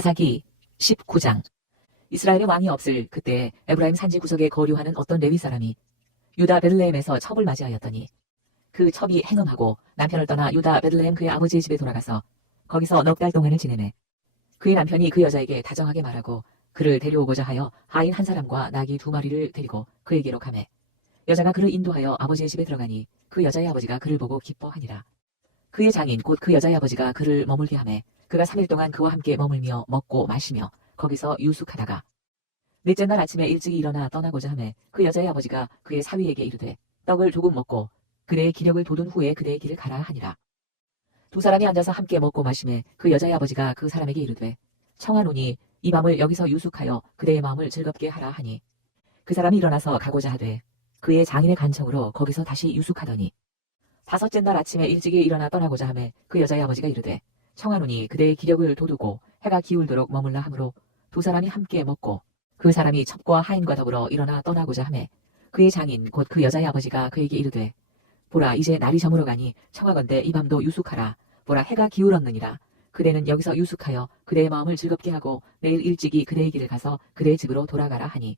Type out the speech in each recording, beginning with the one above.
사사기 19장. 이스라엘의 왕이 없을 그때 에브라임 산지 구석에 거류하는 어떤 레위 사람이 유다 베들레헴에서 첩을 맞이하였더니 그 첩이 행음하고 남편을 떠나 유다 베들레헴 그의 아버지의 집에 돌아가서 거기서 넉 달 동안을 지내매 그의 남편이 그 여자에게 다정하게 말하고 그를 데려오고자 하여 하인 한 사람과 나귀 2마리를 데리고 그에게로 가매 여자가 그를 인도하여 아버지의 집에 들어가니 그 여자의 아버지가 그를 보고 기뻐하니라. 그의 장인 곧 그 여자의 아버지가 그를 머물게 하매 그가 3일 동안 그와 함께 머물며 먹고 마시며 거기서 유숙하다가 넷째 날 아침에 일찍이 일어나 떠나고자 하매 그 여자의 아버지가 그의 사위에게 이르되 떡을 조금 먹고 그대의 기력을 돋운 후에 그대의 길을 가라 하니라. 두 사람이 앉아서 함께 먹고 마시매 그 여자의 아버지가 그 사람에게 이르되 청하노니 이 밤을 여기서 유숙하여 그대의 마음을 즐겁게 하라 하니 그 사람이 일어나서 가고자 하되 그의 장인의 간청으로 거기서 다시 유숙하더니 5째 날 아침에 일찍이 일어나 떠나고자 하매 그 여자의 아버지가 이르되 청하노니 그대의 기력을 돋우고 해가 기울도록 머물라 하므로 두 사람이 함께 먹고 그 사람이 첩과 하인과 더불어 일어나 떠나고자 하매 그의 장인 곧 그 여자의 아버지가 그에게 이르되 보라 이제 날이 저물어 가니 청하건대 이 밤도 유숙하라. 보라 해가 기울었느니라. 그대는 여기서 유숙하여 그대의 마음을 즐겁게 하고 내일 일찍이 그대의 길을 가서 그대의 집으로 돌아가라 하니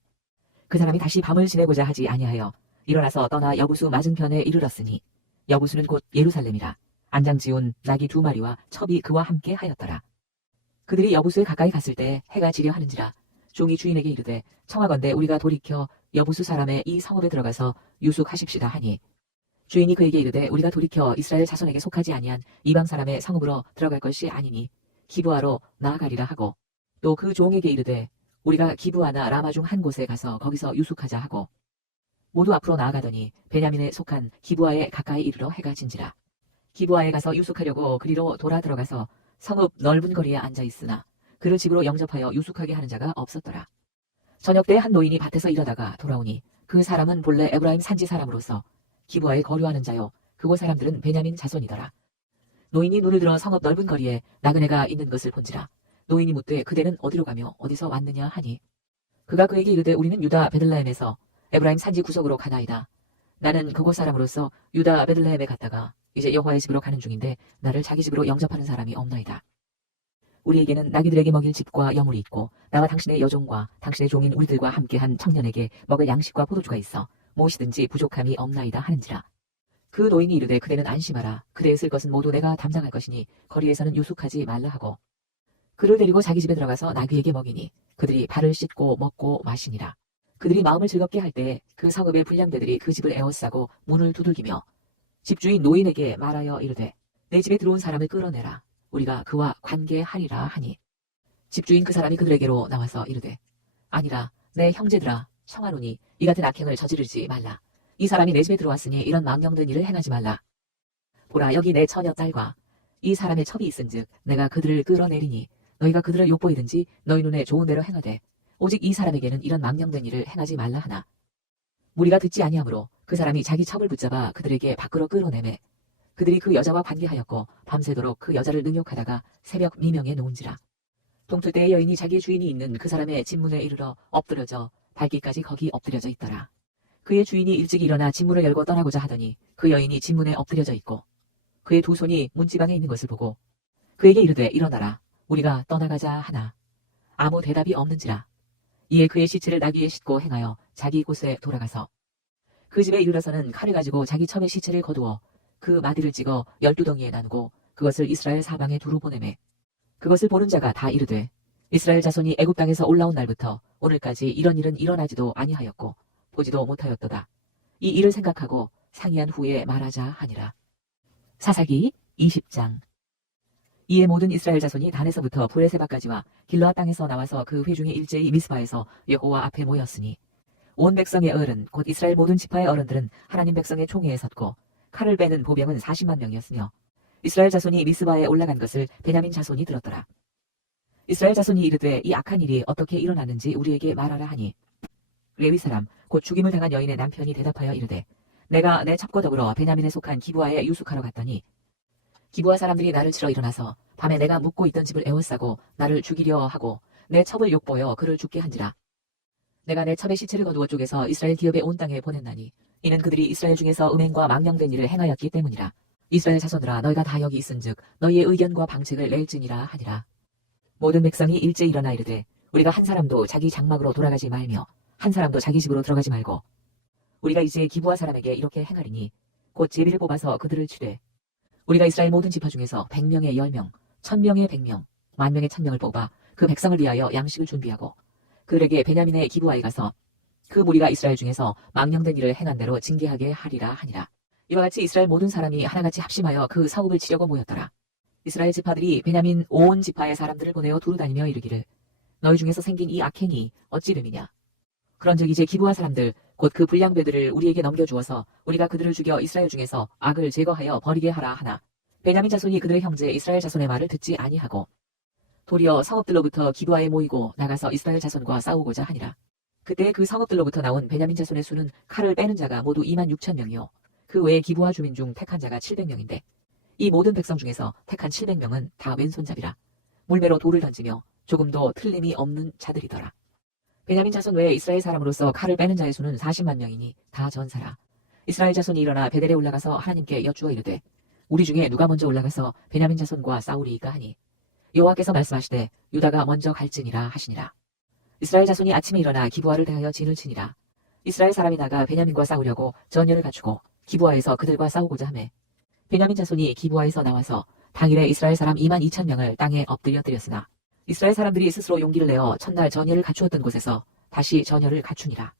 그 사람이 다시 밤을 지내고자 하지 아니하여 일어나서 떠나 여부수 맞은편에 이르렀으니 여부수는 곧 예루살렘이라. 안장지운 나귀 2마리와 첩이 그와 함께 하였더라. 그들이 여부수에 가까이 갔을 때 해가 지려 하는지라. 종이 주인에게 이르되 청하건대 우리가 돌이켜 여부수 사람의 이 성읍에 들어가서 유숙하십시다 하니 주인이 그에게 이르되 우리가 돌이켜 이스라엘 자손에게 속하지 아니한 이방 사람의 성읍으로 들어갈 것이 아니니 기브아로 나아가리라 하고 또 그 종에게 이르되 우리가 기브아나 라마 중 한 곳에 가서 거기서 유숙하자 하고 모두 앞으로 나아가더니 베냐민에 속한 기브아에 가까이 이르러 해가 진지라. 기브아에 가서 유숙하려고 그리로 돌아 들어가서 성읍 넓은 거리에 앉아 있으나 그를 집으로 영접하여 유숙하게 하는 자가 없었더라. 저녁 때 한 노인이 밭에서 일하다가 돌아오니 그 사람은 본래 에브라임 산지 사람으로서 기브아에 거류하는 자요 그곳 사람들은 베냐민 자손이더라. 노인이 눈을 들어 성읍 넓은 거리에 나그네가 있는 것을 본지라. 노인이 묻되 그대는 어디로 가며 어디서 왔느냐 하니 그가 그에게 이르되 우리는 유다 베들레헴에서 에브라임 산지 구석으로 가나이다. 나는 그곳 사람으로서 유다 베들레헴에 갔다가 이제 여호와의 집으로 가는 중인데 나를 자기 집으로 영접하는 사람이 없나이다. 우리에게는 나귀들에게 먹일 집과 여물이 있고 나와 당신의 여종과 당신의 종인 우리들과 함께한 청년에게 먹을 양식과 포도주가 있어 무엇이든지 부족함이 없나이다 하는지라. 그 노인이 이르되 그대는 안심하라. 그대의 쓸 것은 모두 내가 담당할 것이니 거리에서는 유숙하지 말라 하고 그를 데리고 자기 집에 들어가서 나귀에게 먹이니 그들이 발을 씻고 먹고 마시니라. 그들이 마음을 즐겁게 할 때 그 성읍의 불량배들이 그 집을 에워싸고 문을 두들기며 집주인 노인에게 말하여 이르되 내 집에 들어온 사람을 끌어내라. 우리가 그와 관계하리라 하니 집주인 그 사람이 그들에게로 나와서 이르되 아니라 내 형제들아 청하노니 이 같은 악행을 저지르지 말라. 이 사람이 내 집에 들어왔으니 이런 망령된 일을 행하지 말라. 보라 여기 내 처녀 딸과 이 사람의 첩이 있은즉 내가 그들을 끌어내리니 너희가 그들을 욕보이든지 너희 눈에 좋은 대로 행하되 오직 이 사람에게는 이런 망령된 일을 행하지 말라 하나 무리가 듣지 아니하므로 그 사람이 자기 첩을 붙잡아 그들에게 밖으로 끌어내매 그들이 그 여자와 관계하였고 밤새도록 그 여자를 능욕하다가 새벽 미명에 놓은지라. 동틀 때의 여인이 자기 주인이 있는 그 사람의 집문에 이르러 엎드려져 발기까지 거기 엎드려져 있더라. 그의 주인이 일찍 일어나 집문을 열고 떠나고자 하더니 그 여인이 집문에 엎드려져 있고 그의 두 손이 문지방에 있는 것을 보고 그에게 이르되 일어나라. 우리가 떠나가자 하나 아무 대답이 없는지라. 이에 그의 시체를 나귀에 싣고 행하여 자기 곳에 돌아가서 그 집에 이르러서는 칼을 가지고 자기 첩의 시체를 거두어 그 마디를 찍어 12덩이에 나누고 그것을 이스라엘 사방에 두루 보내매 그것을 보는 자가 다 이르되 이스라엘 자손이 애굽 땅에서 올라온 날부터 오늘까지 이런 일은 일어나지도 아니하였고 보지도 못하였도다. 이 일을 생각하고 상의한 후에 말하자 하니라. 사사기 20장. 이에 모든 이스라엘 자손이 단에서부터 브레세바까지와 길르앗 땅에서 나와서 그 회중의 일제히 미스바에서 여호와 앞에 모였으니 온 백성의 어른 곧 이스라엘 모든 지파의 어른들은 하나님 백성의 총회에 섰고 칼을 베는 보병은 40만 명이었으며 이스라엘 자손이 미스바에 올라간 것을 베냐민 자손이 들었더라. 이스라엘 자손이 이르되 이 악한 일이 어떻게 일어났는지 우리에게 말하라 하니 레위 사람 곧 죽임을 당한 여인의 남편이 대답하여 이르되 내가 내 첩과 더불어 베냐민에 속한 기브아에 유숙하러 갔더니 기브아 사람들이 나를 치러 일어나서 밤에 내가 묵고 있던 집을 에워싸고 나를 죽이려 하고 내 첩을 욕보여 그를 죽게 한지라. 내가 내 첩의 시체를 거두어 쪼개서 이스라엘 기업의 온 땅에 보냈나니 이는 그들이 이스라엘 중에서 음행과 망령된 일을 행하였기 때문이라. 이스라엘 자손들아 너희가 다 여기 있은즉 너희의 의견과 방책을 낼지니라 하니라. 모든 백성이 일제 일어나 이르되 우리가 한 사람도 자기 장막으로 돌아가지 말며 한 사람도 자기 집으로 들어가지 말고 우리가 이제 기브아 사람에게 이렇게 행하리니 곧 제비를 뽑아서 그들을 치되 우리가 이스라엘 모든 지파 중에서 100명의 10명, 1000명의 100명, 10,000명의 1000명을 뽑아 그 백성을 위하여 양식을 준비하고 그들에게 베냐민의 기브아에 가서 그 무리가 이스라엘 중에서 망령된 일을 행한 대로 징계하게 하리라 하니라. 이와 같이 이스라엘 모든 사람이 하나같이 합심하여 그 사업을 치려고 모였더라. 이스라엘 지파들이 베냐민 온 지파의 사람들을 보내어 두루다니며 이르기를 너희 중에서 생긴 이 악행이 어찌 됨이냐. 그런즉 이제 기브아 사람들 곧 그 불량배들을 우리에게 넘겨주어서 우리가 그들을 죽여 이스라엘 중에서 악을 제거하여 버리게 하라 하나 베냐민 자손이 그들의 형제 이스라엘 자손의 말을 듣지 아니하고 도리어 성읍들로부터 기브아에 모이고 나가서 이스라엘 자손과 싸우고자 하니라. 그때 그 성읍들로부터 나온 베냐민 자손의 수는 칼을 빼는 자가 모두 26,000명이요 그 외에 기브아 주민 중 택한 자가 700명인데 이 모든 백성 중에서 택한 700명은 다 왼손잡이라 물매로 돌을 던지며 조금도 틀림이 없는 자들이더라. 베냐민 자손 외에 이스라엘 사람으로서 칼을 빼는 자의 수는 40만 명이니 다 전사라. 이스라엘 자손이 일어나 베델에 올라가서 하나님께 여쭈어 이르되 우리 중에 누가 먼저 올라가서 베냐민 자손과 싸우리이까 하니 여호와께서 말씀하시되 유다가 먼저 갈지니라 하시니라. 이스라엘 자손이 아침에 일어나 기브아를 대하여 진을 치니라. 이스라엘 사람이 나가 베냐민과 싸우려고 전열을 갖추고 기브아에서 그들과 싸우고자 하매 베냐민 자손이 기브아에서 나와서 당일에 이스라엘 사람 22,000명을 땅에 엎드려뜨렸으나 이스라엘 사람들이 스스로 용기를 내어 첫날 전열을 갖추었던 곳에서 다시 전열을 갖추니라.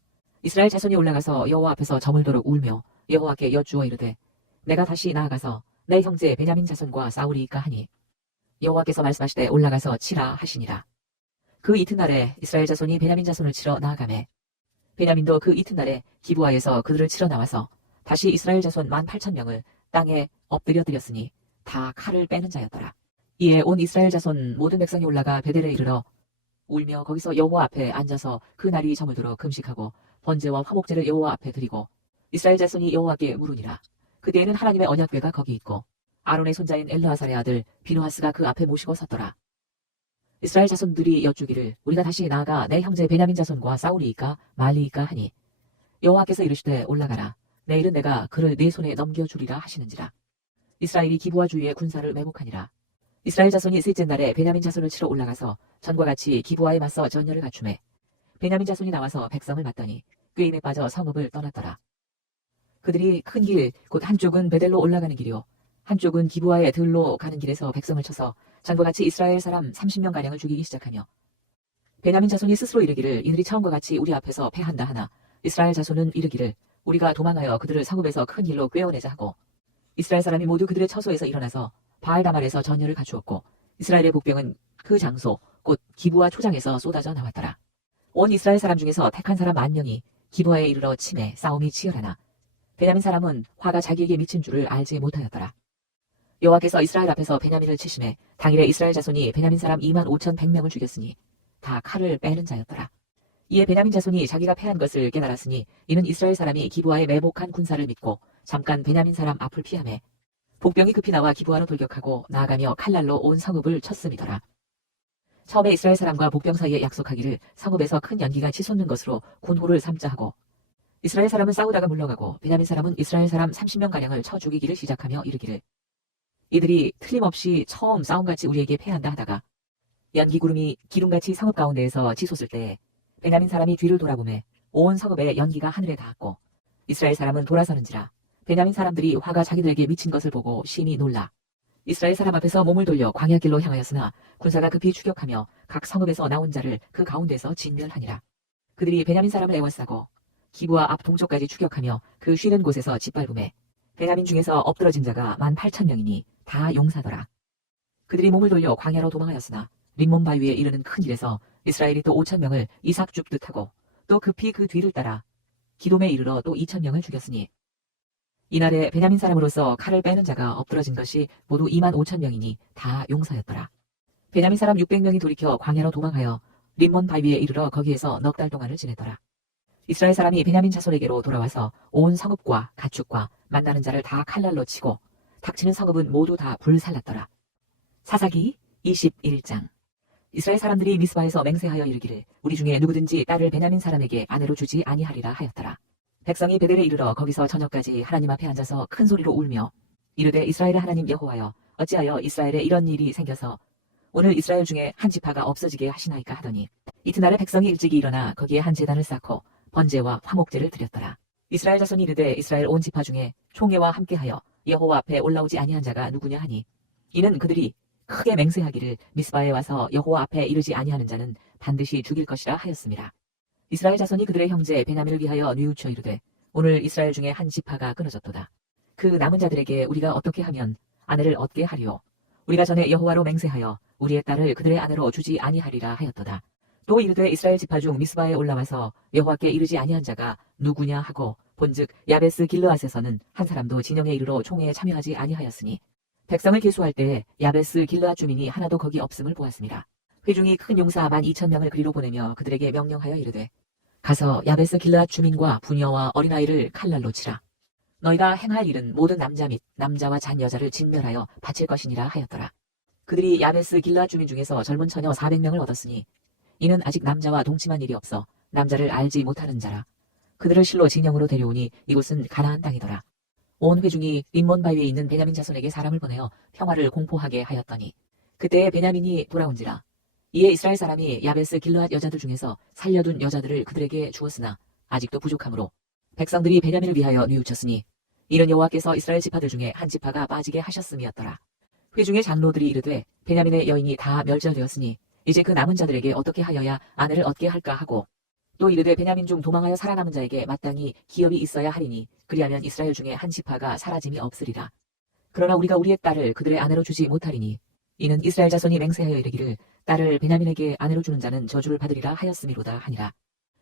이스라엘 자손이 올라가서 여호와 앞에서 저물도록 울며 여호와께 여쭈어 이르되 내가 다시 나아가서 내 형제 베냐민 자손과 싸우리이까 하니 여호와께서 말씀하시되 올라가서 치라 하시니라. 그 이튿날에 이스라엘 자손이 베냐민 자손을 치러 나아가매 베냐민도 그 이튿날에 기브아에서 그들을 치러 나와서 다시 이스라엘 자손 18,000명을 땅에 엎드려뜨렸으니 다 칼을 빼는 자였더라. 이에 온 이스라엘 자손 모든 백성이 올라가 베델에 이르러 울며 거기서 여호와 앞에 앉아서 그 날이 저물도록 금식하고 번제와 화목제를 여호와 앞에 드리고 이스라엘 자손이 여호와께 물으니라. 그때에는 하나님의 언약궤가 거기 있고 아론의 손자인 엘르아살의 아들 비누하스가 그 앞에 모시고 섰더라. 이스라엘 자손들이 여쭈기를 우리가 다시 나아가 내 형제 베냐민 자손과 싸우리이까 말리이까 하니 여호와께서 이르시되 올라가라. 내일은 내가 그를 네 손에 넘겨주리라 하시는지라. 이스라엘이 기브아 주위에 군사를 매복하니라. 이스라엘 자손이 셋째 날에 베냐민 자손을 치러 올라가서 전과 같이 기브아에 맞서 전열을 갖추매 베냐민 자손이 나와서 백성을 맞더니 꾀임에 빠져 성읍을 떠났더라. 그들이 큰 길 곧 한쪽은 베델로 올라가는 길이요 한쪽은 기브아의 들로 가는 길에서 백성을 쳐서 전과 같이 이스라엘 사람 30명가량을 죽이기 시작하며 베냐민 자손이 스스로 이르기를 이들이 처음과 같이 우리 앞에서 패한다 하나 이스라엘 자손은 이르기를 우리가 도망하여 그들을 성읍에서 큰 길로 꿰어내자 하고 이스라엘 사람이 모두 그들의 처소에서 일어나서 바알다말에서 전열을 갖추었고 이스라엘의 복병은 그 장소 곧 기브아 초장에서 쏟아져 나왔더라. 온 이스라엘 사람 중에서 택한 사람 10,000명이 기브아에 이르러 치매 싸움이 치열하나 베냐민 사람은 화가 자기에게 미친 줄을 알지 못하였더라. 여호와께서 이스라엘 앞에서 베냐민을 치심해 당일에 이스라엘 자손이 베냐민 사람 25,100명을 죽였으니 다 칼을 빼는 자였더라. 이에 베냐민 자손이 자기가 패한 것을 깨달았으니 이는 이스라엘 사람이 기브아에 매복한 군사를 믿고 잠깐 베냐민 사람 앞을 피하매 복병이 급히 나와 기브아로 돌격하고 나아가며 칼날로 온 성읍을 쳤음이더라. 처음에 이스라엘 사람과 복병 사이에 약속하기를 성읍에서 큰 연기가 치솟는 것으로 군호를 삼자 하고 이스라엘 사람은 싸우다가 물러가고 베냐민 사람은 이스라엘 사람 30명가량을 쳐 죽이기를 시작하며 이르기를 이들이 틀림없이 처음 싸움같이 우리에게 패한다 하다가 연기구름이 기둥같이 성읍 가운데에서 치솟을 때 베냐민 사람이 뒤를 돌아보매 온 성읍에 연기가 하늘에 닿았고 이스라엘 사람은 돌아서는지라 베냐민 사람들이 화가 자기들에게 미친 것을 보고 심히 놀라 이스라엘 사람 앞에서 몸을 돌려 광야길로 향하였으나 군사가 급히 추격하며 각 성읍에서 나온 자를 그 가운데서 진멸하니라. 그들이 베냐민 사람을 애워싸고 기브아 앞 동쪽까지 추격하며 그 쉬는 곳에서 짓밟음에 베냐민 중에서 엎드러진 자가 18,000명이니 다 용사더라. 그들이 몸을 돌려 광야로 도망하였으나 림몬 바위에 이르는 큰 길에서 이스라엘이 또 5,000명을 이삭 줍듯 하고 또 급히 그 뒤를 따라 기돔에 이르러 또 2,000명을 죽였으니 이날에 베냐민 사람으로서 칼을 빼는 자가 엎드러진 것이 모두 25,000명이니 다 용사였더라. 베냐민 사람 600명이 돌이켜 광야로 도망하여 림몬 바위에 이르러 거기에서 넉 달 동안을 지냈더라. 이스라엘 사람이 베냐민 자손에게로 돌아와서 온 성읍과 가축과 만나는 자를 다 칼날로 치고 닥치는 성읍은 모두 다 불살랐더라. 사사기 21장. 이스라엘 사람들이 미스바에서 맹세하여 이르기를 우리 중에 누구든지 딸을 베냐민 사람에게 아내로 주지 아니하리라 하였더라. 백성이 베델에 이르러 거기서 저녁까지 하나님 앞에 앉아서 큰 소리로 울며 이르되 이스라엘의 하나님 여호와여 어찌하여 이스라엘에 이런 일이 생겨서 오늘 이스라엘 중에 한 지파가 없어지게 하시나이까 하더니 이튿날에 백성이 일찍이 일어나 거기에 한 제단을 쌓고 번제와 화목제를 드렸더라. 이스라엘 자손이 이르되 이스라엘 온 지파 중에 총회와 함께하여 여호와 앞에 올라오지 아니한 자가 누구냐 하니 이는 그들이 크게 맹세하기를 미스바에 와서 여호와 앞에 이르지 아니하는 자는 반드시 죽일 것이라 하였습니다. 이스라엘 자손이 그들의 형제 베냐민을 위하여 뉘우쳐 이르되 오늘 이스라엘 중에 한 지파가 끊어졌도다. 그 남은 자들에게 우리가 어떻게 하면 아내를 얻게 하리요? 우리가 전에 여호와로 맹세하여 우리의 딸을 그들의 아내로 주지 아니하리라 하였도다. 또 이르되 이스라엘 지파 중 미스바에 올라와서 여호와께 이르지 아니한 자가 누구냐 하고 본즉 야베스 길르앗에서는 한 사람도 진영에 이르러 총회에 참여하지 아니하였으니 백성을 계수할 때 야베스 길르앗 주민이 하나도 거기 없음을 보았습니다. 회중이 큰 용사 12,000명을 그리로 보내며 그들에게 명령하여 이르되 가서 야베스 길르앗 주민과 부녀와 어린아이를 칼날로 치라. 너희가 행할 일은 모든 남자 및 남자와 잔 여자를 진멸하여 바칠 것이니라 하였더라. 그들이 야베스 길르앗 주민 중에서 젊은 처녀 400명을 얻었으니 이는 아직 남자와 동침한 일이 없어 남자를 알지 못하는 자라. 그들을 실로 진영으로 데려오니 이곳은 가나안 땅이더라. 온 회중이 림몬 바위에 있는 베냐민 자손에게 사람을 보내어 평화를 공포하게 하였더니 그때에 베냐민이 돌아온지라. 이에 이스라엘 사람이 야베스 길르앗 여자들 중에서 살려둔 여자들을 그들에게 주었으나 아직도 부족하므로 백성들이 베냐민을 위하여 뉘우쳤으니 이는 여호와께서 이스라엘 지파들 중에 한 지파가 빠지게 하셨음이었더라. 회중의 장로들이 이르되 베냐민의 여인이 다 멸절되었으니 이제 그 남은 자들에게 어떻게 하여야 아내를 얻게 할까 하고 또 이르되 베냐민 중 도망하여 살아남은 자에게 마땅히 기업이 있어야 하리니 그리하면 이스라엘 중에 한 지파가 사라짐이 없으리라. 그러나 우리가 우리의 딸을 그들의 아내로 주지 못하리니 이는 이스라엘 자손이 맹세하여 이르기를 딸을 베냐민에게 아내로 주는 자는 저주를 받으리라 하였음이로다 하니라.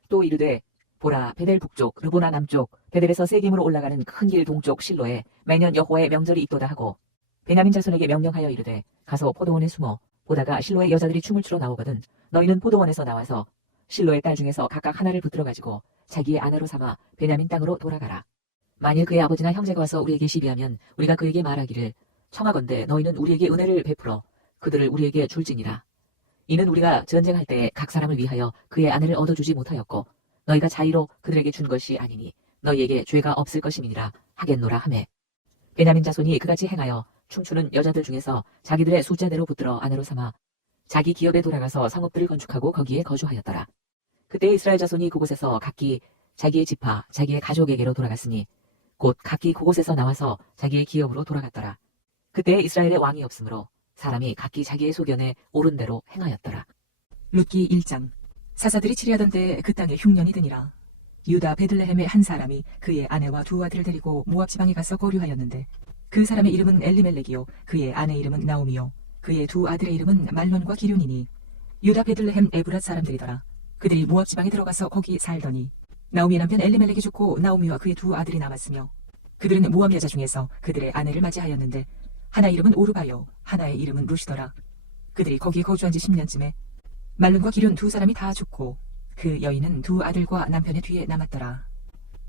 또 이르되 보라 베델 북쪽 르보나 남쪽 베델에서 세겜으로 올라가는 큰 길 동쪽 실로에 매년 여호와의 명절이 있도다 하고 베냐민 자손에게 명령하여 이르되 가서 포도원에 숨어 보다가 실로의 여자들이 춤을 추러 나오거든 너희는 포도원에서 나와서 실로의 딸 중에서 각각 하나를 붙들어 가지고 자기의 아내로 삼아 베냐민 땅으로 돌아가라. 만일 그의 아버지나 형제가 와서 우리에게 시비하면 우리가 그에게 말하기를 청하건대 너희는 우리에게 은혜를 베풀어 그들을 우리에게 줄지니라. 이는 우리가 전쟁할 때 각 사람을 위하여 그의 아내를 얻어주지 못하였고 너희가 자의로 그들에게 준 것이 아니니 너희에게 죄가 없을 것임이니라 하겠노라 하매 베냐민 자손이 그같이 행하여 춤추는 여자들 중에서 자기들의 숫자대로 붙들어 아내로 삼아 자기 기업에 돌아가서 성읍들을 건축하고 거기에 거주하였더라. 그때 이스라엘 자손이 그곳에서 각기 자기의 지파 자기의 가족에게로 돌아갔으니 곧 각기 그곳에서 나와서 자기의 기업으로 돌아갔더라. 그때 이스라엘의 왕이 없으므로 사람이 각기 자기의 소견에 옳은 대로 행하였더라. 룻기 1장. 사사들이 치리하던 때에 그 땅에 흉년이 드니라. 유다 베들레헴의 한 사람이 그의 아내와 두 아들을 데리고 모압 지방에 가서 거류하였는데 그 사람의 이름은 엘리멜렉이요 그의 아내 이름은 나오미요 그의 두 아들의 이름은 말론과 기륜이니 유다 베들레헴 에브랏 사람들이더라. 그들이 모압 지방에 들어가서 거기 살더니 나오미의 남편 엘리멜렉이 죽고 나오미와 그의 두 아들이 남았으며 그들은 모압 여자 중에서 그들의 아내를 맞이하였는데 하나 이름은 오르바요 하나의 이름은 루시더라. 그들이 거기에 거주한 지 10년쯤에 말론과 기륜 두 사람이 다 죽고 그 여인은 두 아들과 남편의 뒤에 남았더라.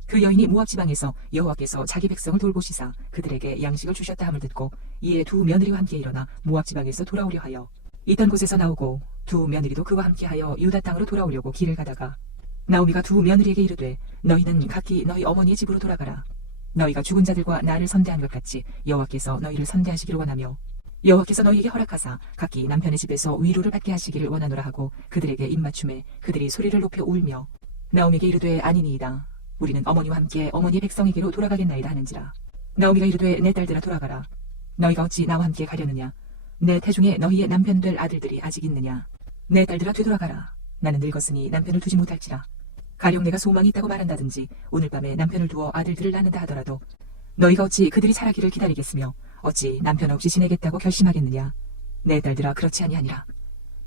그 여인이 모압 지방에서 여호와께서 자기 백성을 돌보시사 그들에게 양식을 주셨다 함을 듣고 이에 두 며느리와 함께 일어나 모압 지방에서 돌아오려 하여 있던 곳에서 나오고 두 며느리도 그와 함께하여 유다 땅으로 돌아오려고 길을 가다가 나오미가 두 며느리에게 이르되 너희는 각기 너희 어머니의 집으로 돌아가라. 너희가 죽은 자들과 나를 선대한 것 같이 여호와께서 너희를 선대하시기를 원하며 여호와께서 너희에게 허락하사 각기 남편의 집에서 위로를 받게 하시기를 원하노라 하고 그들에게 입맞춤에 그들이 소리를 높여 울며 나오미에게 이르되 아니니이다. 우리는 어머니와 함께 어머니의 백성에게로 돌아가겠나이다 하는지라. 나오미가 이르되 내 딸들아 돌아가라. 너희가 어찌 나와 함께 가려느냐. 내 태중에 너희의 남편 될 아들들이 아직 있느냐. 내 딸들아 되돌아가라. 나는 늙었으니 남편을 두지 못할지라. 가령 내가 소망이 있다고 말한다든지 오늘 밤에 남편을 두어 아들들을 낳는다 하더라도 너희가 어찌 그들이 자라기를 기다리겠으며 어찌 남편 없이 지내겠다고 결심하겠느냐. 내 딸들아 그렇지 아니하니라.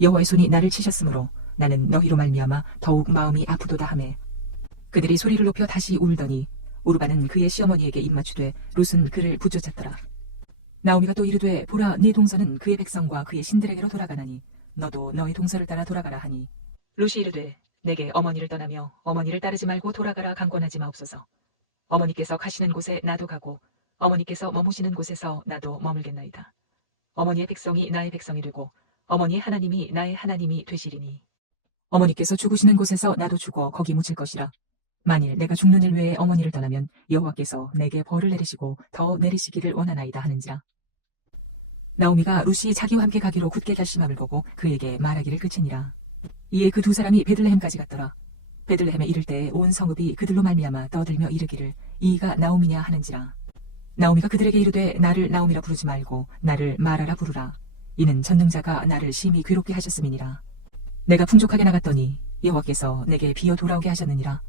여호와의 손이 나를 치셨으므로 나는 너희로 말미암아 더욱 마음이 아프도다 하매 그들이 소리를 높여 다시 울더니 오르바는 그의 시어머니에게 입맞추되 룻은 그를 붙쫓았더라. 나오미가 또 이르되 보라 네 동서는 그의 백성과 그의 신들에게로 돌아가나니 너도 너의 동서를 따라 돌아가라 하니 룻이 이르되 내게 어머니를 떠나며 어머니를 따르지 말고 돌아가라 강권하지 마옵소서. 어머니께서 가시는 곳에 나도 가고 어머니께서 머무시는 곳에서 나도 머물겠나이다. 어머니의 백성이 나의 백성이 되고 어머니의 하나님이 나의 하나님이 되시리니 어머니께서 죽으시는 곳에서 나도 죽어 거기 묻힐 것이라. 만일 내가 죽는 일 외에 어머니를 떠나면 여호와께서 내게 벌을 내리시고 더 내리시기를 원하나이다 하는지라. 나오미가 룻이 자기와 함께 가기로 굳게 결심함을 보고 그에게 말하기를 그치니라. 이에 그 두 사람이 베들레헴까지 갔더라. 베들레헴에 이를 때 온 성읍이 그들로 말미암아 떠들며 이르기를 이가 나오미냐 하는지라. 나오미가 그들에게 이르되 나를 나오미라 부르지 말고 나를 마라라 부르라. 이는 전능자가 나를 심히 괴롭게 하셨음이니라. 내가 풍족하게 나갔더니 여호와께서 내게 비어 돌아오게 하셨느니라.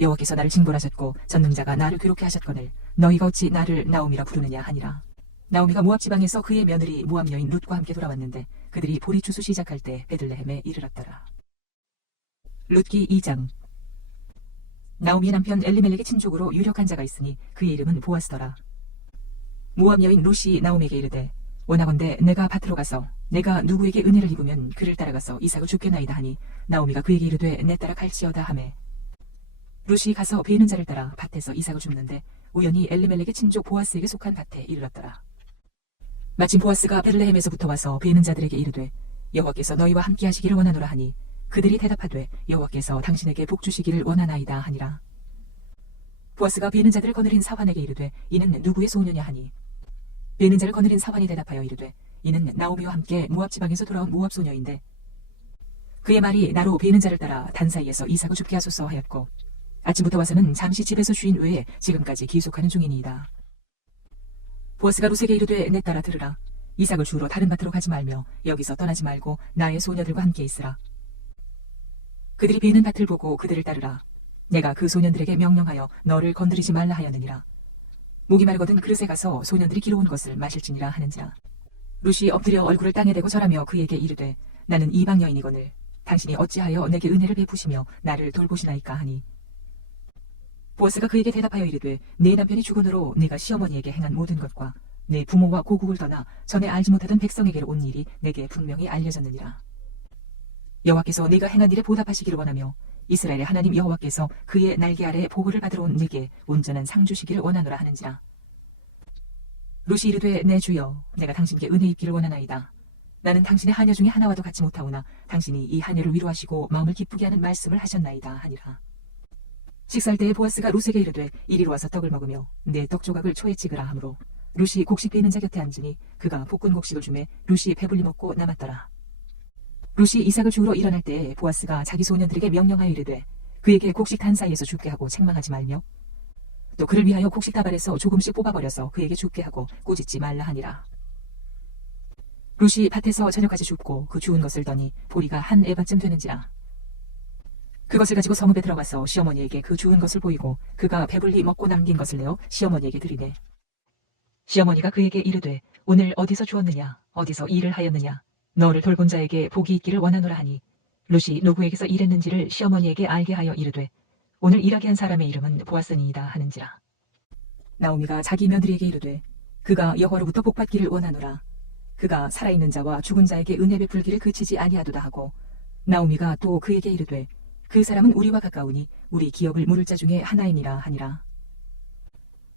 여호와께서 나를 징벌하셨고 전능자가 나를 괴롭게 하셨거늘 너희가 어찌 나를 나오미라 부르느냐 하니라. 나오미가 모압 지방에서 그의 며느리 모압 여인 룻과 함께 돌아왔는데 그들이 보리 추수 시작할 때 베들레헴에 이르렀더라. 룻기 2장. 나오미의 남편 엘리멜렉의 친족으로 유력한 자가 있으니 그의 이름은 보아스더라. 모압 여인 룻이 나오미에게 이르되 원하건대 내가 밭으로 가서 내가 누구에게 은혜를 입으면 그를 따라가서 이삭을 줍겠나이다 하니 나오미가 그에게 이르되 내 따라 갈지어다 하매 룻이 가서 베는 자를 따라 밭에서 이삭을 줍는데 우연히 엘리멜렉의 친족 보아스에게 속한 밭에 이르렀더라. 마침 보아스가 베들레헴에서부터 와서 베는 자들에게 이르되 여호와께서 너희와 함께 하시기를 원하노라 하니 그들이 대답하되 여호와께서 당신에게 복 주시기를 원하나이다 하니라. 보아스가 베는 자들을 거느린 사환에게 이르되 이는 누구의 소녀냐 하니 베는 자를 거느린 사환이 대답하여 이르되 이는 나오미와 함께 모압 지방에서 돌아온 모압 소녀인데 그의 말이 나로 베는 자를 따라 단 사이에서 이삭을 줍게 하소서 하였고 아침부터 와서는 잠시 집에서 쉬인 외에 지금까지 기속하는 중이니이다. 보아스가 룻에게 이르되 내 따라 들으라. 이삭을 주우러 다른 밭으로 가지 말며 여기서 떠나지 말고 나의 소녀들과 함께 있으라. 그들이 베는 밭을 보고 그들을 따르라. 내가 그 소년들에게 명령하여 너를 건드리지 말라 하였느니라. 목이 마르거든 그릇에 가서 소년들이 기러온 것을 마실지니라 하는지라. 룻이 엎드려 얼굴을 땅에 대고 절하며 그에게 이르되 나는 이방 여인이거늘 당신이 어찌하여 내게 은혜를 베푸시며 나를 돌보시나이까 하니 보아스가 그에게 대답하여 이르되 네 남편이 죽은 후로 네가 시어머니에게 행한 모든 것과 네 부모와 고국을 떠나 전에 알지 못하던 백성에게로 온 일이 내게 분명히 알려졌느니라. 여호와께서 네가 행한 일에 보답하시기를 원하며 이스라엘의 하나님 여호와께서 그의 날개 아래 보호를 받으러 온 네게 온전한 상 주시기를 원하노라 하는지라. 룻이 이르되 내 주여 내가 당신께 은혜 입기를 원하나이다. 나는 당신의 하녀 중에 하나와도 같지 못하오나 당신이 이 하녀를 위로하시고 마음을 기쁘게 하는 말씀을 하셨나이다 하니라. 식사할 때에 보아스가 룻에게 이르되 이리로 와서 떡을 먹으며 내 떡 조각을 초에 찍으라 하므로 룻이 곡식 베는 자 곁에 앉으니 그가 볶은 곡식을 주매 룻이 배불리 먹고 남았더라. 룻이 이삭을 주우러 일어날 때에 보아스가 자기 소년들에게 명령하여 이르되 그에게 곡식 단 사이에서 죽게 하고 책망하지 말며 또 그를 위하여 곡식 다발에서 조금씩 뽑아버려서 그에게 죽게 하고 꾸짖지 말라 하니라. 룻이 밭에서 저녁까지 줍고 그 주운 것을 더니 보리가 한 에바쯤 되는지라. 그것을 가지고 성읍에 들어가서 시어머니에게 그 주운 것을 보이고 그가 배불리 먹고 남긴 것을 내어 시어머니에게 드리네. 시어머니가 그에게 이르되 오늘 어디서 주었느냐 어디서 일을 하였느냐 너를 돌본 자에게 복이 있기를 원하노라 하니 룻이 누구에게서 일했는지를 시어머니에게 알게 하여 이르되 오늘 일하게 한 사람의 이름은 보아스니이다 하는지라. 나오미가 자기 며느리에게 이르되 그가 여호와로부터 복받기를 원하노라. 그가 살아있는 자와 죽은 자에게 은혜 베풀기를 그치지 아니하도다 하고 나오미가 또 그에게 이르되 그 사람은 우리와 가까우니 우리 기업을 물을 자 중에 하나이니라 하니라.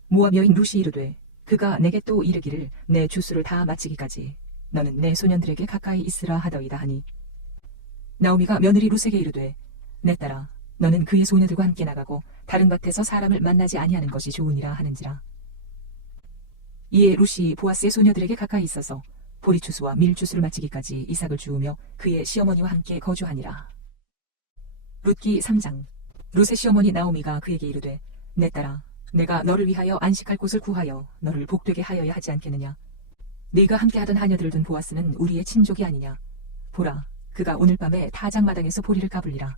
모압 여인 룻이 이르되 그가 내게 또 이르기를 내 주수를 다 마치기까지 너는 내 소년들에게 가까이 있으라 하더이다 하니 나오미가 며느리 룻에게 이르되 내 딸아 너는 그의 소녀들과 함께 나가고 다른 밭에서 사람을 만나지 아니하는 것이 좋으니라 하는지라. 이에 룻이 보아스의 소녀들에게 가까이 있어서 보리추수와 밀추수를 마치기까지 이삭을 주우며 그의 시어머니와 함께 거주하니라. 룻기 3장. 룻의 시어머니 나오미가 그에게 이르되 내 딸아 내가 너를 위하여 안식할 곳을 구하여 너를 복되게 하여야 하지 않겠느냐. 네가 함께하던 하녀들을 둔 보아스는 우리의 친족이 아니냐. 보라 그가 오늘 밤에 타작마당에서 보리를 까불리라.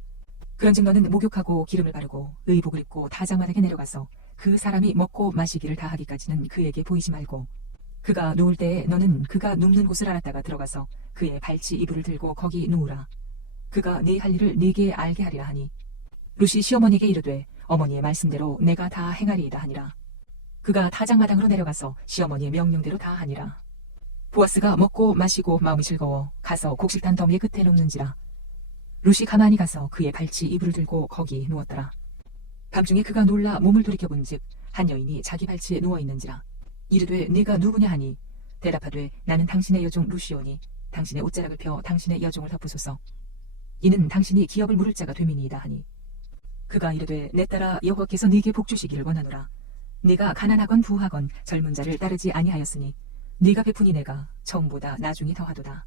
그런즉 너는 목욕하고 기름을 바르고 의복을 입고 타작마당에 내려가서 그 사람이 먹고 마시기를 다 하기까지는 그에게 보이지 말고 그가 누울 때에 너는 그가 눕는 곳을 알았다가 들어가서 그의 발치 이불을 들고 거기 누우라. 그가 네 할 일을 네게 알게 하리라 하니 룻이 시어머니에게 이르되 어머니의 말씀대로 내가 다 행하리이다 하니라. 그가 타작마당으로 내려가서 시어머니의 명령대로 다 하니라. 보아스가 먹고 마시고 마음이 즐거워 가서 곡식단 더미의 끝에 놓는지라. 룻이 가만히 가서 그의 발치 이불을 들고 거기 누웠더라. 밤중에 그가 놀라 몸을 돌이켜본즉 한 여인이 자기 발치에 누워있는지라. 이르되 네가 누구냐 하니 대답하되 나는 당신의 여종 룻이오니 당신의 옷자락을 펴 당신의 여종을 덮으소서. 이는 당신이 기업을 물을 자가 되미니이다 하니 그가 이르되 내 딸아 여호와께서 네게 복 주시기를 원하노라. 네가 가난하건 부하건 젊은 자를 따르지 아니하였으니 네가 베푸니 내가 처음보다 나중이 더하도다.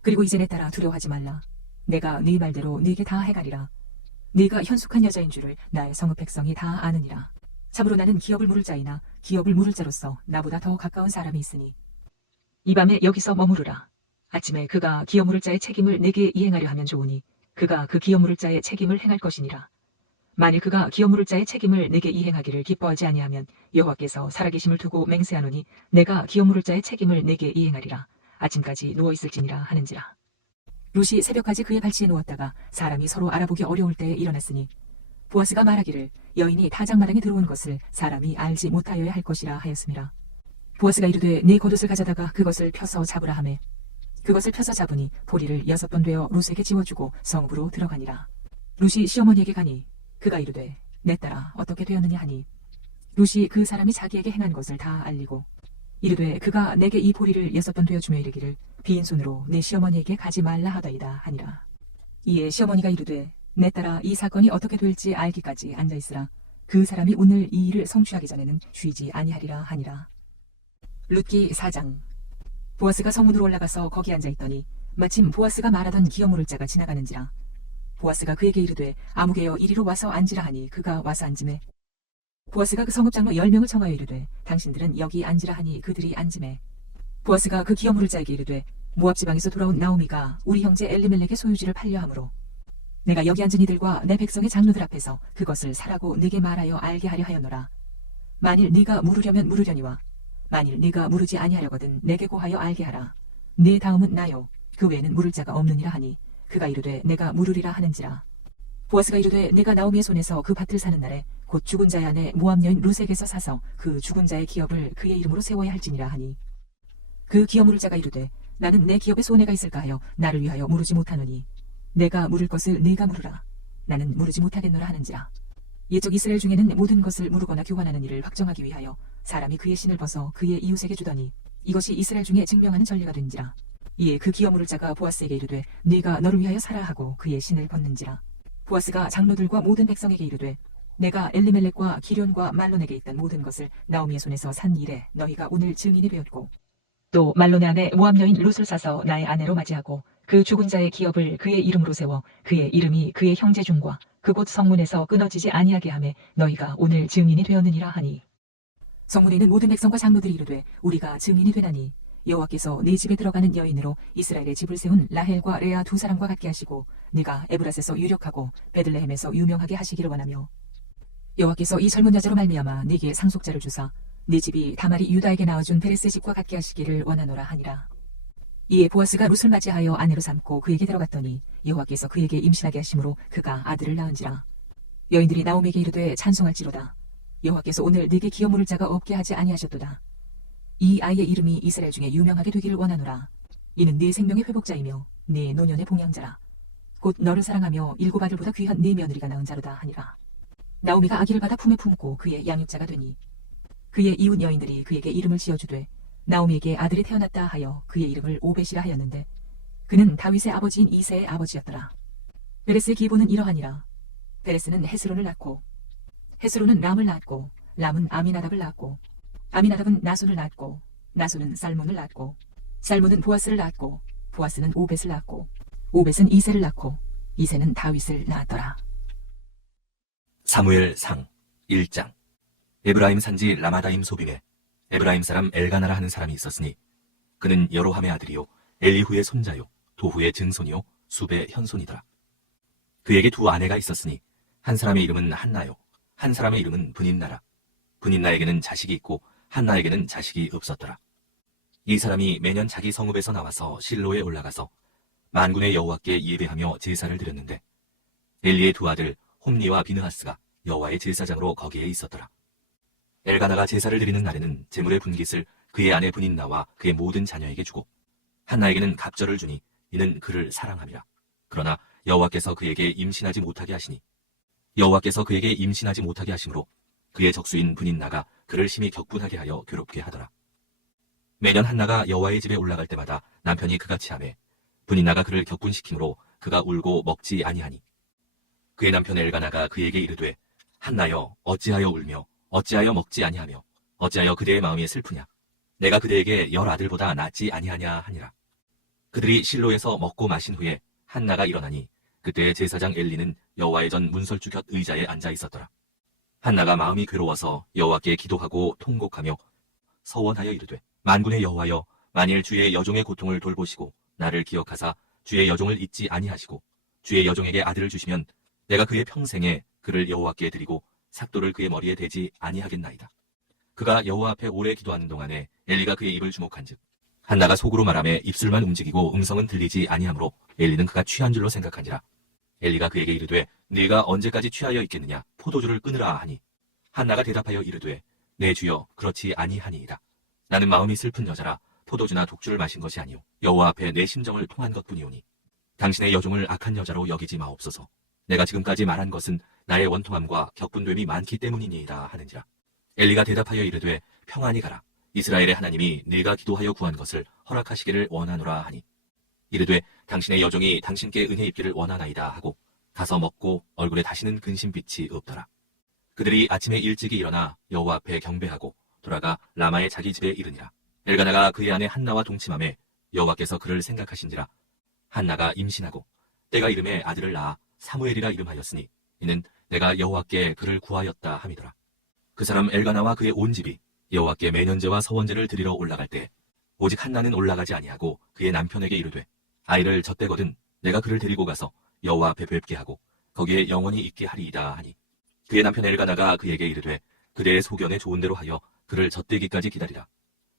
그리고 이제 내 따라 두려워하지 말라. 내가 네 말대로 네게 다 해가리라. 네가 현숙한 여자인 줄을 나의 성읍 백성이 다 아느니라. 참으로 나는 기업을 물을 자이나 기업을 물을 자로서 나보다 더 가까운 사람이 있으니 이 밤에 여기서 머무르라. 아침에 그가 기업 물을 자의 책임을 내게 이행하려 하면 좋으니 그가 그 기업 물을 자의 책임을 행할 것이니라. 만일 그가 기업 물을 자의 책임을 내게 이행하기를 기뻐하지 아니하면 여호와께서 살아계심을 두고 맹세하노니 내가 기업 물을 자의 책임을 내게 이행하리라. 아침까지 누워있을지니라 하는지라. 룻이 새벽까지 그의 발치에 누웠다가 사람이 서로 알아보기 어려울 때에 일어났으니 보아스가 말하기를 여인이 타작마당에 들어온 것을 사람이 알지 못하여야 할 것이라 하였음이라. 보아스가 이르되 네 겉옷을 가져다가 그것을 펴서 잡으라 하매 그것을 펴서 잡으니 보리를 6번 되어 룻에게 지워주고 성읍으로 들어가니라. 룻이 시어머니에게 가니 그가 이르되 내 딸아 어떻게 되었느냐 하니 룻이 그 사람이 자기에게 행한 것을 다 알리고 이르되 그가 내게 이 보리를 6번 되어 주며 이르기를 빈손으로 내 시어머니에게 가지 말라 하더이다 하니라. 이에 시어머니가 이르되 내 딸아 이 사건이 어떻게 될지 알기까지 앉아있으라. 그 사람이 오늘 이 일을 성취하기 전에는 쉬지 아니하리라 하니라. 룻기 4장. 보아스가 성문으로 올라가서 거기 앉아있더니 마침 보아스가 말하던 기업 물을 자가 지나가는지라. 보아스가 그에게 이르되 아무개여 이리로 와서 앉으라 하니 그가 와서 앉으매 보아스가 그 성읍 장로 10명을 청하여 이르되 당신들은 여기 앉으라 하니 그들이 앉으매 보아스가 그 기업 물을 자에게 이르되 모압 지방에서 돌아온 나오미가 우리 형제 엘리멜렉의 소유지를 팔려 하므로 내가 여기 앉은 이들과 내 백성의 장로들 앞에서 그것을 사라고 네게 말하여 알게 하려 하였노라. 만일 네가 물으려면 물으려니와 만일 네가 물으지 아니하려거든 내게 고하여 알게 하라. 네 다음은 나요 그 외에는 물을 자가 없느니라 하니 그가 이르되 내가 물으리라 하는지라. 보아스가 이르되 내가 나오미의 손에서 그 밭을 사는 날에 곧 죽은 자의 아내 모압 여인 룻에게서 사서 그 죽은 자의 기업을 그의 이름으로 세워야 할지니라 하니 그 기업 물을 자가 이르되 나는 내 기업에 손해가 있을까 하여 나를 위하여 물으지 못하노니 내가 물을 것을 네가 물으라. 나는 물으지 못하겠노라 하는지라. 옛적 이스라엘 중에는 모든 것을 물으거나 교환하는 일을 확정하기 위하여 사람이 그의 신을 벗어 그의 이웃에게 주더니 이것이 이스라엘 중에 증명하는 전례가 된지라. 이에 그 기업 물을 자가 보아스에게 이르되 네가 너를 위하여 사라 하고 그의 신을 벗는지라. 보아스가 장로들과 모든 백성에게 이르되 내가 엘리멜렉과 기련과 말론에게 있던 모든 것을 나오미의 손에서 산 일에 너희가 오늘 증인이 되었고 또 말론의 아내 모압 여인 룻을 사서 나의 아내로 맞이하고 그 죽은 자의 기업을 그의 이름으로 세워 그의 이름이 그의 형제 중과 그곳 성문에서 끊어지지 아니하게 하매 너희가 오늘 증인이 되었느니라 하니 성문에 있는 모든 백성과 장로들이 이르되 우리가 증인이 되나니 여호와께서 네 집에 들어가는 여인으로 이스라엘의 집을 세운 라헬과 레아 두 사람과 같게 하시고 네가 에브라스에서 유력하고 베들레헴에서 유명하게 하시기를 원하며 여호와께서 이 젊은 여자로 말미암아 네게 상속자를 주사 네 집이 다말이 유다에게 낳아준 베레스의 집과 같게 하시기를 원하노라 하니라. 이에 보아스가 룻을 맞이하여 아내로 삼고 그에게 들어갔더니 여호와께서 그에게 임신하게 하심으로 그가 아들을 낳은지라. 여인들이 나오미에게 이르되 찬송할지로다. 여호와께서 오늘 네게 기업 물을 자가 없게 하지 아니하셨도다. 이 아이의 이름이 이스라엘 중에 유명하게 되기를 원하노라. 이는 네 생명의 회복자이며 네 노년의 봉양자라. 곧 너를 사랑하며 7 아들보다 귀한 네 며느리가 낳은 자로다 하니라. 나오미가 아기를 받아 품에 품고 그의 양육자가 되니 그의 이웃 여인들이 그에게 이름을 지어주되 나오미에게 아들이 태어났다 하여 그의 이름을 오벳이라 하였는데 그는 다윗의 아버지인 이새의 아버지였더라. 베레스의 기보는 이러하니라. 베레스는 헤스론을 낳고 헤스론은 람을 낳았고 람은 아미나답을 낳았고 아미나답은 나손을 낳았고 나손은 살몬을 낳았고 살몬은 보아스를 낳았고 보아스는 오벳을 낳았고 오벳은 이새를 낳고 이새는 다윗을 낳았더라. 사무엘상 1장. 에브라임 산지 라마다임 소빔에 에브라임 사람 엘가나라 하는 사람이 있었으니 그는 여로함의 아들이요 엘리후의 손자요 도후의 증손이요 숲의 현손이더라. 그에게 2 아내가 있었으니 한 사람의 이름은 한나요 한 사람의 이름은 브닌나라. 브닌나에게는 자식이 있고 한나에게는 자식이 없었더라. 이 사람이 매년 자기 성읍에서 나와서 실로에 올라가서 만군의 여호와께 예배하며 제사를 드렸는데 엘리의 2 아들 홈니와 비느하스가 여호와의 제사장으로 거기에 있었더라. 엘가나가 제사를 드리는 날에는 제물의 분깃을 그의 아내 브닌나와 그의 모든 자녀에게 주고 한나에게는 갑절을 주니 이는 그를 사랑함이라. 그러나 여호와께서 그에게 임신하지 못하게 하시니 여호와께서 그에게 임신하지 못하게 하심으로 그의 적수인 브닌나가 그를 심히 격분하게 하여 괴롭게 하더라. 매년 한나가 여호와의 집에 올라갈 때마다 남편이 그같이 하매 브닌나가 그를 격분시키므로 그가 울고 먹지 아니하니 그의 남편 엘가나가 그에게 이르되 한나여 어찌하여 울며 어찌하여 먹지 아니하며 어찌하여 그대의 마음이 슬프냐. 내가 그대에게 10아들보다 낫지 아니하냐 하니라. 그들이 실로에서 먹고 마신 후에 한나가 일어나니 그때 제사장 엘리는 여호와의 전 문설주 곁 의자에 앉아 있었더라. 한나가 마음이 괴로워서 여호와께 기도하고 통곡하며 서원하여 이르되, 만군의 여호와여, 만일 주의 여종의 고통을 돌보시고 나를 기억하사 주의 여종을 잊지 아니하시고 주의 여종에게 아들을 주시면 내가 그의 평생에 그를 여호와께 드리고 삭도를 그의 머리에 대지 아니하겠나이다. 그가 여호와 앞에 오래 기도하는 동안에 엘리가 그의 입을 주목한즉 한나가 속으로 말하며 입술만 움직이고 음성은 들리지 아니하므로 엘리는 그가 취한 줄로 생각하니라. 엘리가 그에게 이르되, 네가 언제까지 취하여 있겠느냐? 포도주를 끊으라 하니 한나가 대답하여 이르되, 내 주여, 그렇지 아니하니이다. 나는 마음이 슬픈 여자라 포도주나 독주를 마신 것이 아니오 여호와 앞에 내 심정을 통한 것뿐이오니 당신의 여종을 악한 여자로 여기지 마옵소서. 내가 지금까지 말한 것은 나의 원통함과 격분됨이 많기 때문이니이다 하는지라. 엘리가 대답하여 이르되, 평안히 가라. 이스라엘의 하나님이 네가 기도하여 구한 것을 허락하시기를 원하노라 하니 이르되, 당신의 여종이 당신께 은혜 입기를 원하나이다 하고 가서 먹고 얼굴에 다시는 근심빛이 없더라. 그들이 아침에 일찍이 일어나 여호와 앞에 경배하고 돌아가 라마의 자기 집에 이르니라. 엘가나가 그의 아내 한나와 동침하매 여호와께서 그를 생각하신지라. 한나가 임신하고 때가 이름에 아들을 낳아 사무엘이라 이름하였으니 이는 내가 여호와께 그를 구하였다 함이더라. 그 사람 엘가나와 그의 온 집이 여호와께 매년제와 서원제를 드리러 올라갈 때 오직 한나는 올라가지 아니하고 그의 남편에게 이르되, 아이를 젖대거든 내가 그를 데리고 가서 여호와 앞에 뵙게 하고 거기에 영원히 있게 하리이다 하니 그의 남편 엘가나가 그에게 이르되, 그대의 소견에 좋은 대로 하여 그를 젖대기까지 기다리라.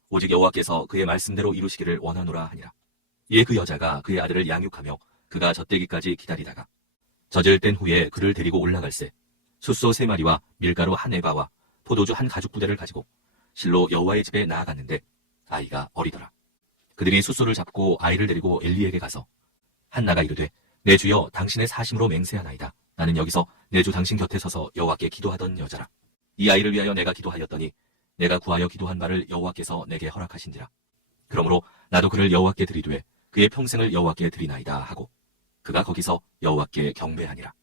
오직 여호와께서 그의 말씀대로 이루시기를 원하노라 하니라. 이에 그 여자가 그의 아들을 양육하며 그가 젖대기까지 기다리다가 젖을 뗀 후에 그를 데리고 올라갈새 숫소 3마리와 밀가루 1에바와 포도주 1가죽부대를 가지고 실로 여호와의 집에 나아갔는데 아이가 어리더라. 그들이 숫소를 잡고 아이를 데리고 엘리에게 가서 한나가 이르되, 내 주여, 당신의 사심으로 맹세하나이다. 나는 여기서 내 주 당신 곁에 서서 여호와께 기도하던 여자라. 이 아이를 위하여 내가 기도하였더니 내가 구하여 기도한 바를 여호와께서 내게 허락하신지라. 그러므로 나도 그를 여호와께 드리되 그의 평생을 여호와께 드리나이다 하고 그가 거기서 여호와께 경배하니라.